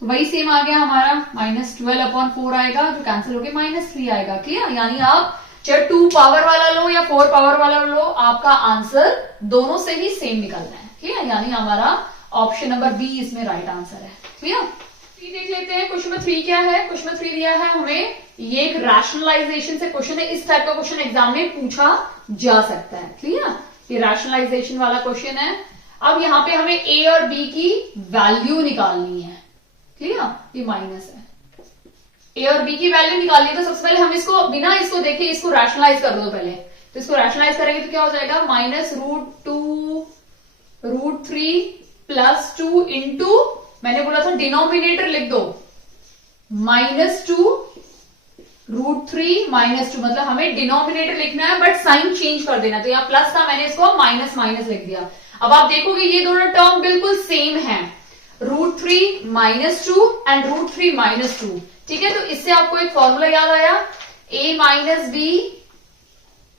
तो वही सेम आ गया हमारा -12/4 आएगा जो कैंसिल होके -3 आएगा। क्लियर? यानी आप चाहे 2 पावर वाला लो या 4 पावर वाला लो, आपका आंसर दोनों से ही सेम निकलना है। क्लियर? यानी हमारा ऑप्शन नंबर बी इसमें राइट आंसर है। क्लियर? देख लेते हैं क्वेश्चन नंबर 3 क्या है। क्वेश्चन नंबर 3 दिया है हमें, ये एक रैशनलाइजेशन से क्वेश्चन है, इस टाइप का क्वेश्चन एग्जाम में पूछा जा सकता है। क्लियर? ये रैशनलाइजेशन वाला क्वेश्चन है। अब यहां पे हमें ए और बी की वैल्यू निकालनी है। क्लियर? ये माइनस है, ए और बी की वैल्यू निकालनी है, तो सबसे पहले हम इसको बिना इसको देखे इसको रैशनलाइज कर दो पहले। तो इसको रैशनलाइज करेंगे तो क्या हो जाएगा -√2 √3 +2 इंटू, मैंने बोला था डिनोमिनेटर लिख दो, -2 √3 -2, मतलब हमें डिनोमिनेटर लिखना है बट साइन चेंज कर देना। तो यहाँ प्लस था, मैंने इसको माइनस माइनस लिख दिया। अब आप देखोगे ये दोनों टर्म बिल्कुल सेम है, √3 -2 एंड √3 -2। ठीक है, तो इससे आपको एक फॉर्मूला याद आया, a minus b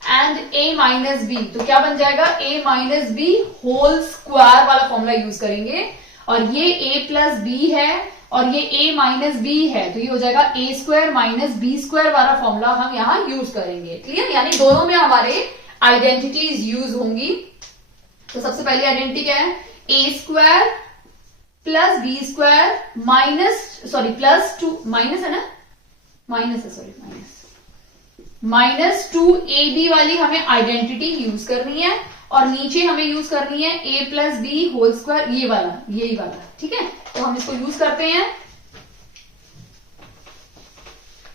and a minus b. तो क्या बन जाएगा, a minus b whole square वाला फॉर्मूला यूज करेंगे। और ये a प्लस बी है और ये a माइनस बी है, तो ये हो जाएगा a² माइनस b² वाला फॉर्मूला हम यहां यूज करेंगे। क्लियर, यानी दोनों में हमारे आइडेंटिटीज यूज होंगी। तो सबसे पहली आइडेंटिटी क्या है, a² plus b² minus, sorry +2 minus है ना, माइनस है, सॉरी -2ab वाली हमें आइडेंटिटी यूज करनी है। और नीचे हमें यूज करनी है a plus b whole square, ये वाला, यही वाला। ठीक है, तो हम इसको यूज करते हैं।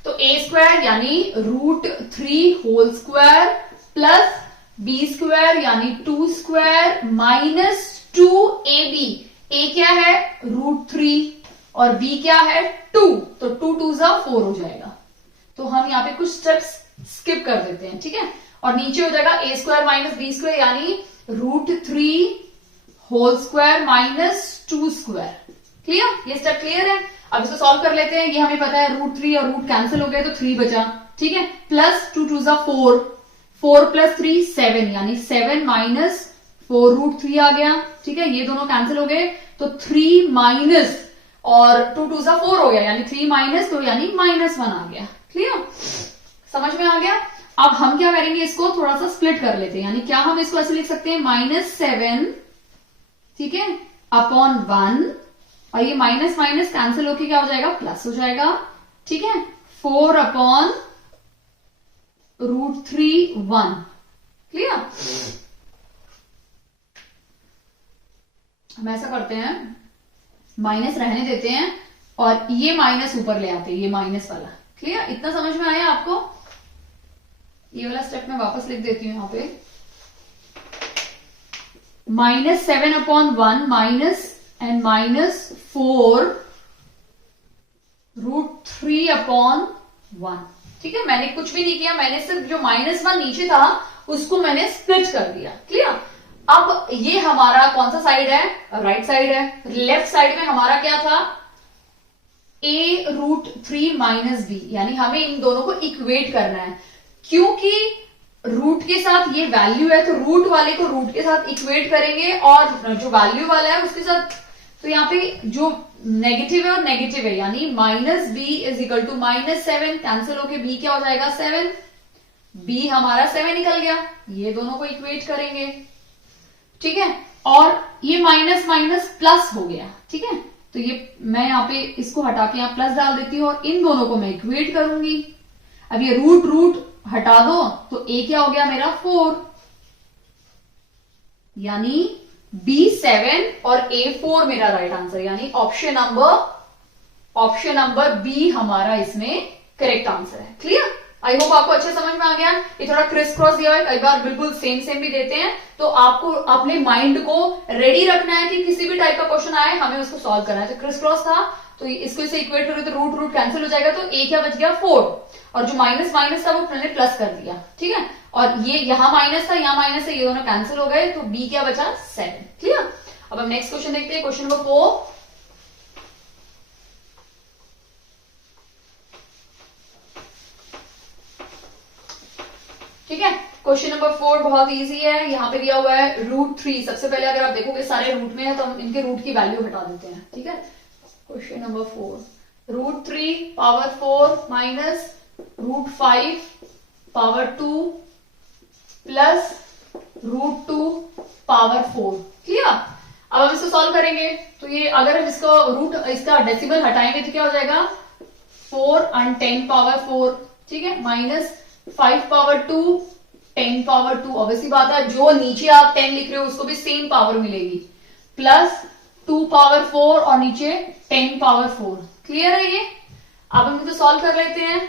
तो a² यानी √3 होल स्क्वायर प्लस b² यानी 2² माइनस 2ab। a क्या है, √3 और b क्या है, 2, तो 2 2 4 हो जाएगा। तो हम यहाँ पे कुछ स्टेप्स स्किप कर देते हैं। ठीक है, और नीचे हो जाएगा a² माइनस b² यानी √3 होल स्क्वायर माइनस 2²। क्लियर, ये स्टेप क्लियर है। अब इसको सॉल्व कर लेते हैं। ये हमें पता है √3 और रूट कैंसिल हो गए तो 3 बचा। ठीक है, प्लस 2 2 4, 4 प्लस 3 7, यानी 7 माइनस 4 √3 आ गया। ठीक है, ये दोनों कैंसिल हो गए तो 3 माइनस और 2 2 4 हो गया, यानी 3 माइनस, तो यानी -1 आ गया। क्लियर, समझ में आ गया। अब हम क्या करेंगे, इसको थोड़ा सा स्प्लिट कर लेते हैं। यानी क्या हम इसको ऐसे लिख सकते हैं, -7, ठीक है, अपॉन 1, और ये माइनस माइनस कैंसिल होके क्या हो जाएगा, प्लस हो जाएगा। ठीक है, 4 अपॉन √3 1। क्लियर, हम ऐसा करते हैं, माइनस रहने देते हैं और ये माइनस ऊपर ले आते हैं, ये माइनस वाला। क्लियर, इतना समझ में आया आपको। ये वाला स्टेप मैं वापस लिख देती हूं यहां पे, -7 अपॉन 1 माइनस एंड -4 √3 अपॉन 1। ठीक है, मैंने कुछ भी नहीं किया, मैंने सिर्फ जो -1 नीचे था उसको मैंने स्प्लिट कर दिया। क्लियर, अब ये हमारा कौन सा साइड है, राइट साइड है। लेफ्ट साइड में हमारा क्या था, a √3 माइनस बी, यानी हमें इन दोनों को इक्वेट करना है। क्योंकि रूट के साथ ये वैल्यू है तो रूट वाले को रूट के साथ इक्वेट करेंगे और जो वैल्यू वाला है उसके साथ, तो यहाँ पे जो नेगेटिव है और नेगेटिव है, यानी -b is equal to -7, cancel होके b क्या हो जाएगा, 7, b हमारा 7 निकल गया। ये दोनों को इक्वेट करेंगे। ठीक है, और ये माइनस माइनस प्लस हो गया। ठीक है, तो ये मैं यहाँ पे इसको हटा के यहाँ प्लस डाल देती हूँ और इन दोनों को मैं इक्वेट करूंगी। अब ये रूट रूट हटा दो तो a क्या हो गया मेरा, 4, यानी b 7 और a 4 मेरा राइट आंसर, यानी ऑप्शन नंबर बी हमारा इसमें करेक्ट आंसर है। क्लियर, आई होप आपको अच्छे समझ में आ गया। ये थोड़ा क्रिस क्रॉस दिया है, कई बार बिल्कुल सेम सेम भी देते हैं, तो आपको अपने माइंड को रेडी रखना है कि किसी भी टाइप का क्वेश्चन आए हमें उसको सॉल्व करना है। तो क्रिस क्रॉस था तो इसको इसे इक्वेट करोगे तो रूट रूट कैंसिल हो जाएगा, तो a क्या बच गया, 4, और जो माइनस माइनस था वो मैंने प्लस कर दिया। ठीक है, और ये यहां माइनस था, यहां माइनस है, ये दोनों कैंसिल हो गए, तो b क्या बचा, 7। क्लियर, अब हम नेक्स्ट क्वेश्चन देखते हैं, क्वेश्चन नंबर 4। ठीक है, क्वेश्चन नंबर 4 बहुत इजी है। यहाँ पे दिया हुआ है √3। सबसे पहले अगर आप देखोगे सारे रूट में है तो हम इनके रूट की वैल्यू हटा देते हैं। ठीक है, question number 4, √3 power 4 minus √5 power 2 plus √2 power 4। Clear, अब हम इसको सॉल्व करेंगे तो ये अगर हम इसको रूट इसका डेसिमल हटाएंगे तो क्या हो जाएगा, 4 और 10 पावर 4। ठीक है, माइनस 5 पावर 2 10 पावर 2, ऑब्वियसली बात है जो नीचे आप 10 लिख रहे हो उसको भी सेम पावर मिलेगी, प्लस 2 पावर 4 और नीचे 10 पावर 4। क्लियर है ये। अब हम इसे सॉल्व कर लेते हैं,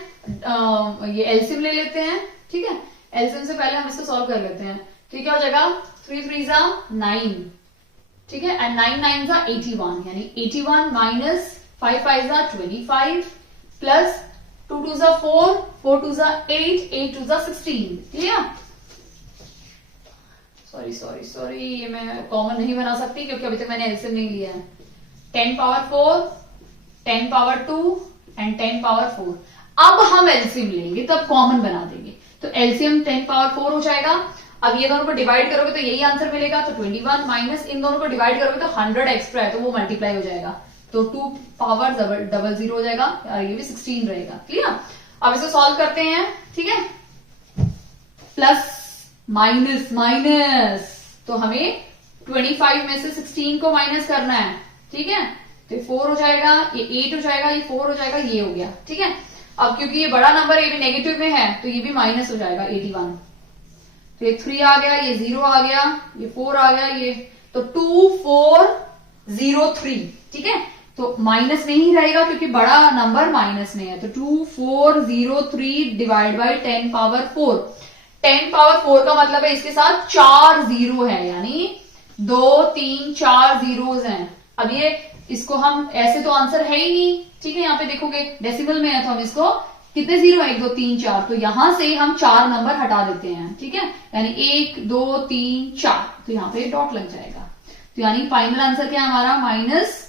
ये एलसीएम ले लेते हैं। ठीक है, एलसीएम से पहले हम इसको सॉल्व कर लेते हैं तो क्या हो जाएगा, 3 3 9। ठीक है, एंड 9 9 जा 81, यानी 81 माइनस 5 5 जा 25 प्लस 2 2 जा 4, 4 2 जा 8, 8 2 जा 16। क्लियर? सॉरी ये मैं कॉमन नहीं बना सकती क्योंकि अभी तक मैंने एलसीएम नहीं लिया है। 10 पावर 4, 10 पावर 2 एंड 10 पावर 4। अब हम एलसीएम लेंगे तब कॉमन बना देंगे, तो एलसीएम 10 पावर 4 हो जाएगा। अब ये दोनों को डिवाइड करोगे तो यही आंसर मिलेगा, तो 21 माइनस इन दोनों को डिवाइड करोगे तो 100 एक्स्ट्रा है तो वो मल्टीप्लाई हो जाएगा, तो 2 पावर 00 हो जाएगा, ये भी 16 रहेगा। क्लियर? अब इसे सॉल्व करते हैं, ठीक है। प्लस माइनस माइनस, तो हमें 25 में से 16 को माइनस करना है, ठीक है। तो 4 हो जाएगा, ये 8 हो जाएगा, ये 4 हो जाएगा, ये हो गया, ठीक है। अब क्योंकि ये बड़ा नंबर ये भी नेगेटिव में है तो ये भी माइनस हो जाएगा 81। तो ये 3 आ गया, ये 0 आ गया, ये 4 आ गया, ये तो 2403, ठीक है। तो माइनस में ही रहेगा क्योंकि बड़ा नंबर माइनस में है, तो 2403 डिवाइड बाई 10 पावर 4। 10 पावर 4 का मतलब है इसके साथ 4 जीरो है, यानी 2 3 4 जीरोस हैं। अब ये इसको हम ऐसे तो आंसर है ही नहीं, ठीक है। यहाँ पे देखोगे डेसिमल में है तो हम इसको कितने जीरो है, 1 2 3 4, तो यहां से हम 4 नंबर हटा देते हैं, ठीक है। यानी 1 2 3 4, तो यहाँ पे डॉट लग जाएगा। तो यानी फाइनल आंसर क्या है हमारा, माइनस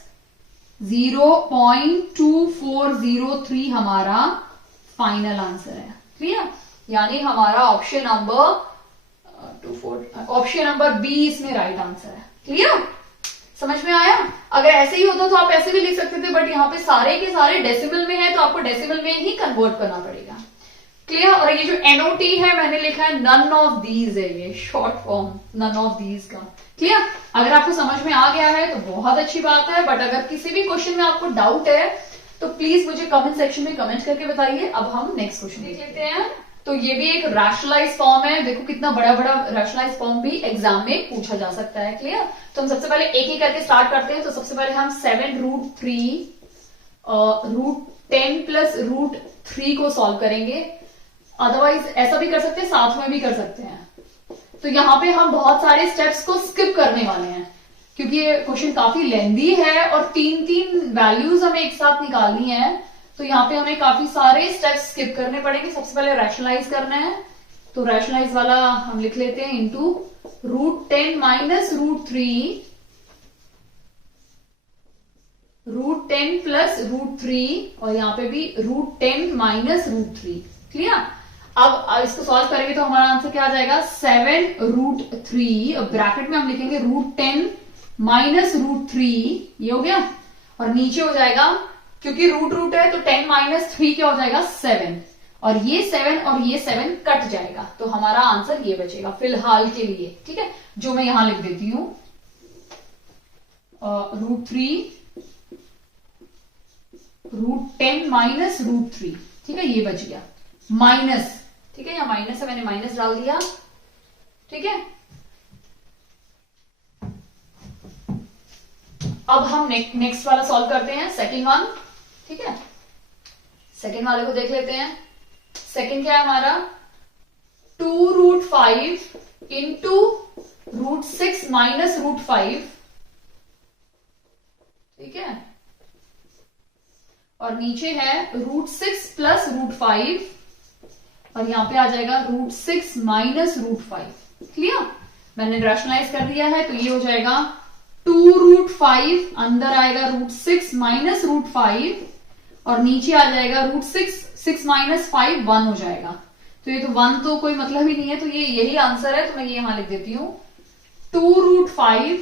0.2403 हमारा फाइनल आंसर है। क्लियर? यानी हमारा ऑप्शन नंबर बी इसमें राइट आंसर है। क्लियर? समझ में आया? अगर ऐसे ही होता तो आप ऐसे भी लिख सकते थे, बट यहाँ पे सारे के सारे डेसिमल में है तो आपको डेसिमल में ही कन्वर्ट करना पड़ेगा। क्लियर? और ये जो एनओटी है मैंने लिखा है नन ऑफ दीज है, ये short form none of these का। क्लियर? अगर आपको समझ में आ गया है तो बहुत अच्छी बात है, बट अगर किसी भी क्वेश्चन में आपको डाउट है तो प्लीज मुझे कमेंट सेक्शन में कमेंट करके बताइए। अब हम नेक्स्ट क्वेश्चन देख लेते हैं। तो ये भी एक रैशनलाइज फॉर्म है, देखो कितना बड़ा बड़ा रैशनलाइज फॉर्म भी एग्जाम में पूछा जा सकता है। क्लियर? तो हम सबसे पहले एक ही करके स्टार्ट करते हैं। तो सबसे पहले हम 7√3 √10 प्लस √3 को सॉल्व करेंगे। अदरवाइज ऐसा भी कर सकते हैं, साथ में भी कर सकते हैं। तो यहाँ पे हम बहुत सारे स्टेप्स को स्किप करने वाले हैं क्योंकि ये क्वेश्चन काफी लेंदी है और 3 वैल्यूज हमें एक साथ निकालनी है, तो यहाँ पे हमें काफी सारे स्टेप्स स्किप करने पड़ेंगे। सबसे पहले रैशनलाइज करना है, तो रैशनलाइज वाला हम लिख लेते हैं इंटू √10 माइनस √3 √10 प्लस √3 और यहाँ पे भी √10 माइनस √3। क्लियर? अब इसको सॉल्व करेंगे तो हमारा आंसर क्या आ जाएगा, 7√3 ब्रैकेट में हम लिखेंगे √10 माइनस √3, ये हो गया। और नीचे हो जाएगा, क्योंकि रूट है तो 10 माइनस 3 क्या हो जाएगा, 7, और ये 7 और ये 7 कट जाएगा, तो हमारा आंसर ये बचेगा फिलहाल के लिए। ठीक है, जो मैं यहां लिख देती हूं √3 √10 माइनस √3। ठीक है, ये बच गया माइनस। ठीक है, या माइनस है, मैंने माइनस डाल दिया। ठीक है, अब हम नेक्स्ट वाला सॉल्व करते हैं, सेकंड वन। ठीक है, सेकंड वाले को देख लेते हैं। सेकंड क्या है हमारा, 2√5 इंटू √6 माइनस √5। ठीक है, और नीचे है √6 प्लस √5 और यहां पे आ जाएगा √6 माइनस √5। क्लियर? मैंने रैशनलाइज कर दिया है, तो ये हो जाएगा 2√5, अंदर आएगा √6 माइनस √5 और नीचे आ जाएगा √6 माइनस 5 1 हो जाएगा। तो ये तो 1 तो कोई मतलब ही नहीं है, तो ये यही आंसर है, तो मैं ये यहां लिख देती हूं 2√5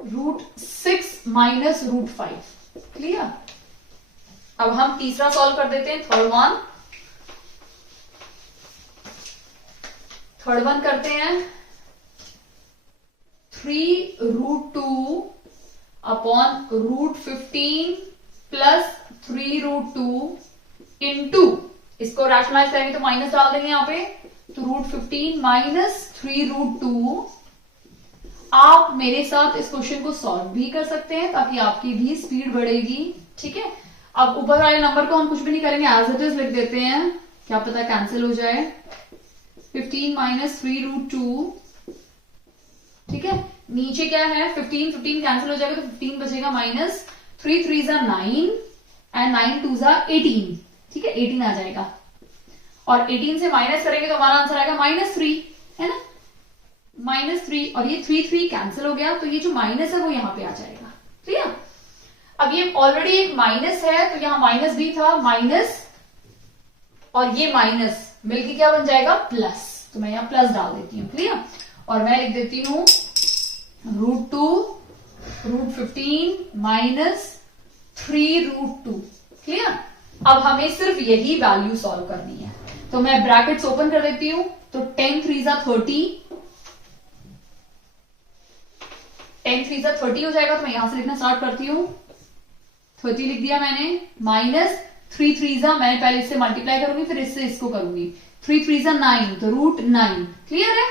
√6 माइनस √5। क्लियर? अब हम तीसरा सॉल्व कर देते हैं, थर्ड वन करते हैं। 3√2 अपॉन √15 प्लस 3√2 इंटू, इसको रैशनलाइज करेंगे तो माइनस डाल देंगे यहां पे, तो √15 माइनस 3√2। आप मेरे साथ इस क्वेश्चन को सॉल्व भी कर सकते हैं ताकि आपकी भी स्पीड बढ़ेगी। ठीक है, अब ऊपर वाले नंबर को हम कुछ भी नहीं करेंगे, एज इट इज लिख देते हैं, क्या पता कैंसिल हो जाए। 15 माइनस 3√2। ठीक है, नीचे क्या है 15, 15 कैंसिल हो जाएगा तो 15 बचेगा माइनस 3 3 जा 9 एंड 9 2 जा 18, ठीक है 18 आ जाएगा। और 18 से माइनस करेंगे तो हमारा आंसर आएगा -3, है ना, -3। और ये 3 3 कैंसिल हो गया तो ये जो माइनस है वो यहां पे आ जाएगा, ठीक है। अब ये ऑलरेडी एक माइनस है तो यहां माइनस भी था, माइनस और ये माइनस मिलके क्या बन जाएगा प्लस, तो मैं यहां प्लस डाल देती हूँ, क्लियर। और मैं लिख देती हूं √2 √15 -3√2, क्लियर। अब हमें सिर्फ यही वैल्यू सॉल्व करनी है, तो मैं ब्रैकेट्स ओपन कर देती हूं, तो 10 3 जा 30, 10 3 जा 30 हो जाएगा। तो मैं यहां से लिखना स्टार्ट करती हूं, 30 लिख दिया मैंने, माइनस 3 3 जा, मैं पहले इससे मल्टीप्लाई करूंगी फिर इससे इसको करूंगी, 3 3 जा 9 तो √9, क्लियर है,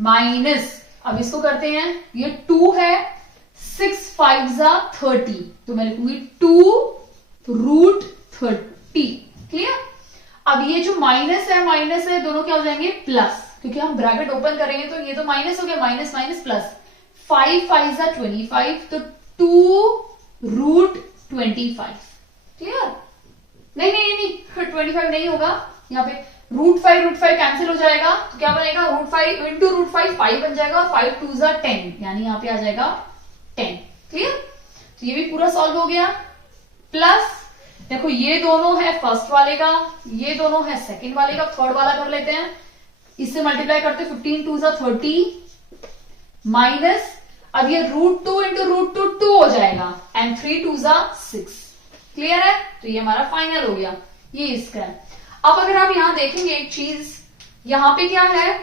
माइनस अब इसको करते हैं, ये 2 है, 6 5 जा 30 तो मैं लिखूंगी 2√30, क्लियर। अब ये जो माइनस है दोनों क्या हो जाएंगे प्लस, क्योंकि हम ब्रैकेट ओपन करेंगे तो ये तो माइनस हो गया, माइनस माइनस प्लस, 5 5 जा 25 तो 2√25, क्लियर। नहीं 25 नहीं होगा, यहाँ पे √5 कैंसिल हो जाएगा तो क्या बनेगा, √5 इंटू √5 5 बन जाएगा और 5 2 जा 10, यानी यहाँ पे आ जाएगा 10, क्लियर। तो ये भी पूरा सॉल्व हो गया। प्लस देखो ये दोनों है फर्स्ट वाले का, ये दोनों है सेकंड वाले का, थर्ड वाला कर लेते हैं, इससे मल्टीप्लाई करते 15 2 जा 30 माइनस, अब ये √2 इंटू √2 2 हो जाएगा एंड 3 2 जा 6, क्लियर है। तो ये हमारा फाइनल हो गया, ये इसका है। अब अगर आप यहां देखेंगे एक चीज, यहां पे क्या है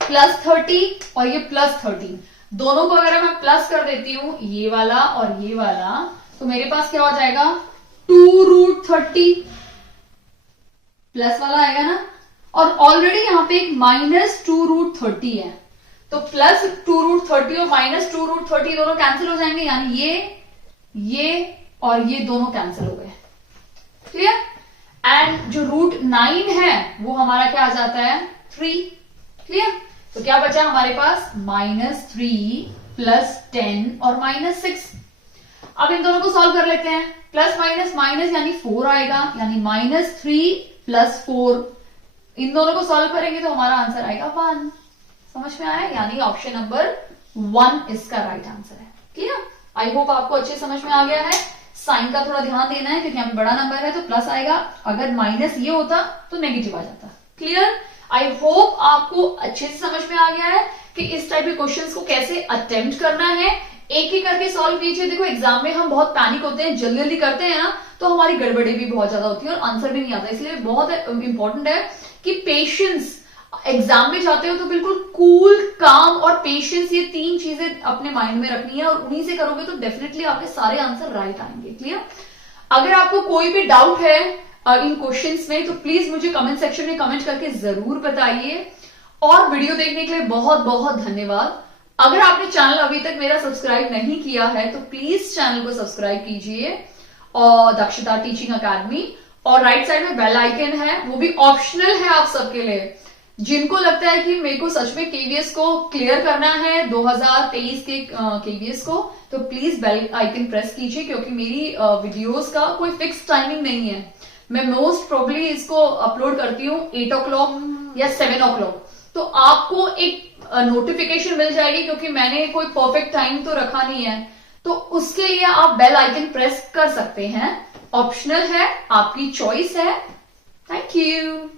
+30 और ये +13, दोनों को अगर मैं प्लस कर देती हूं ये वाला और ये वाला, तो मेरे पास क्या हो जाएगा 2√30, प्लस वाला आएगा ना, और ऑलरेडी यहां पे एक -2√30 है, तो +2√30 और -2√30 दोनों कैंसिल हो जाएंगे, यानी ये और ये दोनों कैंसिल हो गए, क्लियर। एंड जो √9 है वो हमारा क्या आ जाता है 3, क्लियर। तो क्या बचा हमारे पास -3 +10 और -6। अब इन दोनों को सॉल्व कर लेते हैं, प्लस माइनस माइनस यानी 4 आएगा, यानी -3 + 4, इन दोनों को सॉल्व करेंगे तो हमारा आंसर आएगा 1, समझ में आया, यानी ऑप्शन नंबर 1 इसका राइट आंसर है, क्लियर। आई होप आपको अच्छे समझ में आ गया है। साइन का थोड़ा ध्यान देना है क्योंकि यहाँ पे बड़ा नंबर है तो प्लस आएगा, अगर माइनस ये होता तो नेगेटिव आ जाता, क्लियर। आई होप आपको अच्छे से समझ में आ गया है कि इस टाइप के क्वेश्चंस को कैसे अटेम्प्ट करना है, एक एक करके सॉल्व कीजिए। देखो एग्जाम में हम बहुत पैनिक होते हैं, जल्दी जल्दी करते हैं ना, तो हमारी गड़बड़ी भी बहुत ज्यादा होती है और आंसर भी नहीं आता, इसलिए बहुत इंपॉर्टेंट है कि पेशेंस, एग्जाम में जाते हो तो बिल्कुल कूल, काम और पेशेंस, ये 3 चीजें अपने माइंड में रखनी है और उन्हीं से करोगे तो डेफिनेटली आपके सारे आंसर राइट आएंगे, क्लियर। अगर आपको कोई भी डाउट है इन क्वेश्चंस में तो प्लीज मुझे कमेंट सेक्शन में कमेंट करके जरूर बताइए, और वीडियो देखने के लिए बहुत बहुत धन्यवाद। अगर आपने चैनल अभी तक मेरा सब्सक्राइब नहीं किया है तो प्लीज चैनल को सब्सक्राइब कीजिए और दक्षता टीचिंग अकेडमी, और राइट साइड में बेल आइकन है, वो भी ऑप्शनल है आप सबके लिए। जिनको लगता है कि मेरे को सच में केवीएस को क्लियर करना है 2023 के केवीएस को, तो प्लीज बेल आइकन प्रेस कीजिए, क्योंकि मेरी वीडियोस का कोई फिक्स टाइमिंग नहीं है, मैं मोस्ट प्रोबेबली इसको अपलोड करती हूँ 8 o'clock या 7 o'clock, तो आपको एक नोटिफिकेशन मिल जाएगी, क्योंकि मैंने कोई परफेक्ट टाइम तो रखा नहीं है, तो उसके लिए आप बेल आइकन प्रेस कर सकते हैं, ऑप्शनल है, आपकी चॉइस है। Thank you.